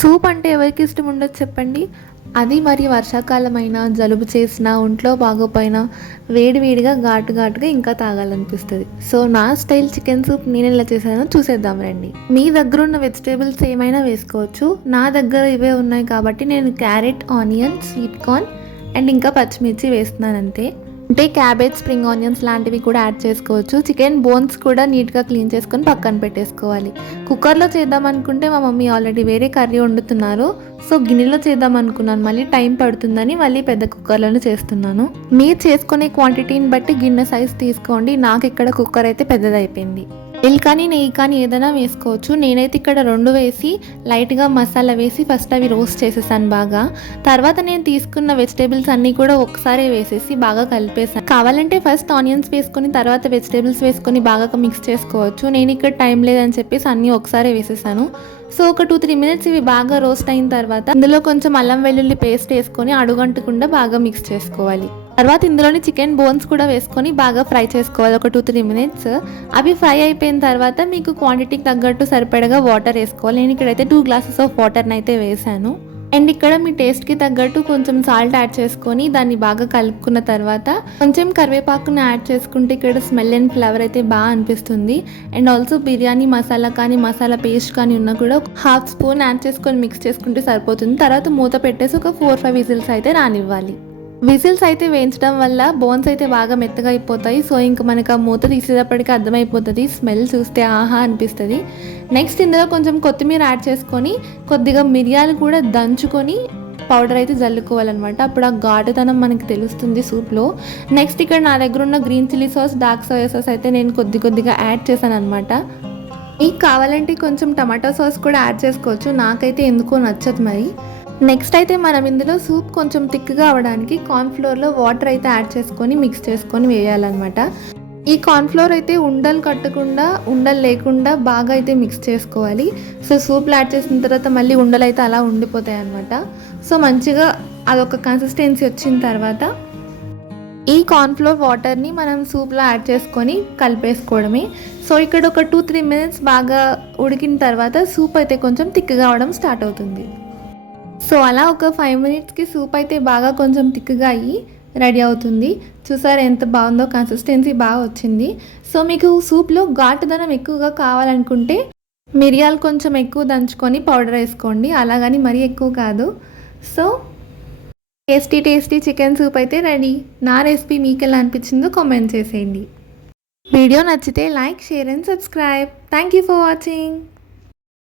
Soup అంటే ఎవరికి ఇష్టం ఉండదు చెప్పండి. అది మరి వర్షాకాలమైనా, జలుబు చేసినా, ఒంట్లో బాగోపోయినా వేడి వేడిగా ఘాటు ఘాటుగా ఇంకా తాగాలనిపిస్తుంది. సో నా స్టైల్ చికెన్ సూప్ నేను ఎలా చేశానో చూసేద్దాం రండి. మీ దగ్గర ఉన్న వెజిటేబుల్స్ ఏమైనా వేసుకోవచ్చు. నా దగ్గర ఇవే ఉన్నాయి కాబట్టి నేను carrot, onion, sweet corn and ఇంకా పచ్చిమిర్చి వేస్తున్నాను అంతే. అంటే క్యాబేజ్, స్ప్రింగ్ ఆనియన్స్ లాంటివి కూడా యాడ్ చేసుకోవచ్చు. చికెన్ బోన్స్ కూడా నీట్గా క్లీన్ చేసుకొని పక్కన పెట్టేసుకోవాలి. కుక్కర్లో చేద్దాం అనుకుంటే మా మమ్మీ ఆల్రెడీ వేరే కర్రీ వండుతున్నారు. సో గిన్నెలో చేద్దాం అనుకున్నాను, మళ్ళీ టైం పడుతుందని మళ్ళీ పెద్ద కుక్కర్లోనే చేస్తున్నాను. మీరు చేసుకునే క్వాంటిటీని బట్టి గిన్నె సైజ్ తీసుకోండి. నాకు ఇక్కడ కుక్కర్ అయితే పెద్దదైపోయింది. ఆయిల్ కానీ నెయ్యి కానీ ఏదైనా వేసుకోవచ్చు. నేనైతే ఇక్కడ 2 వేసి లైట్గా మసాలా వేసి ఫస్ట్ అవి రోస్ట్ చేసేసాను బాగా. తర్వాత నేను తీసుకున్న వెజిటేబుల్స్ అన్నీ కూడా ఒకసారి వేసేసి బాగా కలిపేసాను. కావాలంటే ఫస్ట్ ఆనియన్స్ వేసుకొని తర్వాత వెజిటేబుల్స్ వేసుకొని బాగా మిక్స్ చేసుకోవచ్చు. నేను ఇక్కడ టైం లేదని చెప్పేసి అన్నీ ఒకసారి వేసేసాను. సో ఒక 2-3 మినిట్స్ ఇవి బాగా రోస్ట్ అయిన తర్వాత ఇందులో కొంచెం అల్లం వెల్లుల్లి పేస్ట్ వేసుకొని అడుగంటకుండా బాగా మిక్స్ చేసుకోవాలి. తర్వాత ఇందులోని చికెన్ బోన్స్ కూడా వేసుకొని బాగా ఫ్రై చేసుకోవాలి ఒక 2-3 మినిట్స్. అవి ఫ్రై అయిపోయిన తర్వాత మీకు క్వాంటిటీకి తగ్గట్టు సరిపడగా వాటర్ వేసుకోవాలి. నేను ఇక్కడైతే 2 గ్లాసెస్ ఆఫ్ వాటర్ని అయితే వేసాను. అండ్ ఇక్కడ మీ టేస్ట్కి తగ్గట్టు కొంచెం సాల్ట్ యాడ్ చేసుకొని దాన్ని బాగా కలుపుకున్న తర్వాత కొంచెం కరివేపాకుని యాడ్ చేసుకుంటే ఇక్కడ స్మెల్ అండ్ ఫ్లేవర్ అయితే బాగా అనిపిస్తుంది. అండ్ ఆల్సో బిర్యానీ మసాలా కానీ మసాలా పేస్ట్ కానీ ఉన్నా కూడా 1/2 స్పూన్ యాడ్ చేసుకొని మిక్స్ చేసుకుంటే సరిపోతుంది. తర్వాత మూత పెట్టేసి ఒక 4-5 విజిల్స్ అయితే రానివ్వాలి. విజిల్స్ అయితే వేయించడం వల్ల బోన్స్ అయితే బాగా మెత్తగా అయిపోతాయి. సో ఇంకా మనకు ఆ మూత తీసేటప్పటికి అర్థమైపోతుంది. స్మెల్ చూస్తే ఆహా అనిపిస్తుంది. నెక్స్ట్ ఇందులో కొంచెం కొత్తిమీర యాడ్ చేసుకొని కొద్దిగా మిరియాలు కూడా దంచుకొని పౌడర్ అయితే జల్లుకోవాలన్నమాట. అప్పుడు ఆ ఘాటుతనం మనకి తెలుస్తుంది సూప్లో. నెక్స్ట్ ఇక్కడ నా దగ్గర ఉన్న green chilli sauce, dark soya sauce అయితే నేను కొద్దిగా యాడ్ చేశాను అనమాట. మీకు కావాలంటే కొంచెం టమాటో సాస్ కూడా యాడ్ చేసుకోవచ్చు. నాకైతే ఎందుకో నచ్చదు మరి. నెక్స్ట్ అయితే మనం ఇందులో సూప్ కొంచెం థిక్గా అవ్వడానికి కార్న్ఫ్లోర్లో వాటర్ అయితే యాడ్ చేసుకొని మిక్స్ చేసుకొని వేయాలన్నమాట. ఈ కార్న్ఫ్లోర్ అయితే ఉండలు కట్టకుండా, ఉండలు లేకుండా బాగా అయితే మిక్స్ చేసుకోవాలి. సో సూప్లో యాడ్ చేసిన తర్వాత మళ్ళీ ఉండలు అయితే అలా ఉండిపోతాయి అన్నమాట. సో మంచిగా అదొక కన్సిస్టెన్సీ వచ్చిన తర్వాత ఈ కార్న్ఫ్లోర్ వాటర్ని మనం సూప్లో యాడ్ చేసుకొని కలిపేసుకోవడమే. సో ఇక్కడ ఒక 2-3 మినిట్స్ బాగా ఉడికిన తర్వాత సూప్ అయితే కొంచెం థిక్గా అవడం స్టార్ట్ అవుతుంది. సో అలా ఒక 5 మినిట్స్కి సూప్ అయితే బాగా కొంచెం థిక్గా అయ్యి రెడీ అవుతుంది. చూసారు ఎంత బాగుందో, కన్సిస్టెన్సీ బాగా వచ్చింది. సో మీకు సూప్లో ఘాటుదనం ఎక్కువగా కావాలనుకుంటే మిరియాలు కొంచెం ఎక్కువ దంచుకొని పౌడర్ వేసుకోండి, అలాగని మరీ ఎక్కువ కాదు. సో టేస్టీ చికెన్ సూప్ అయితే రెడీ. నా రెసిపీ మీకు ఎలా అనిపించిందో కామెంట్ చేసేయండి. వీడియో నచ్చితే like, share and subscribe. Thank you for watching.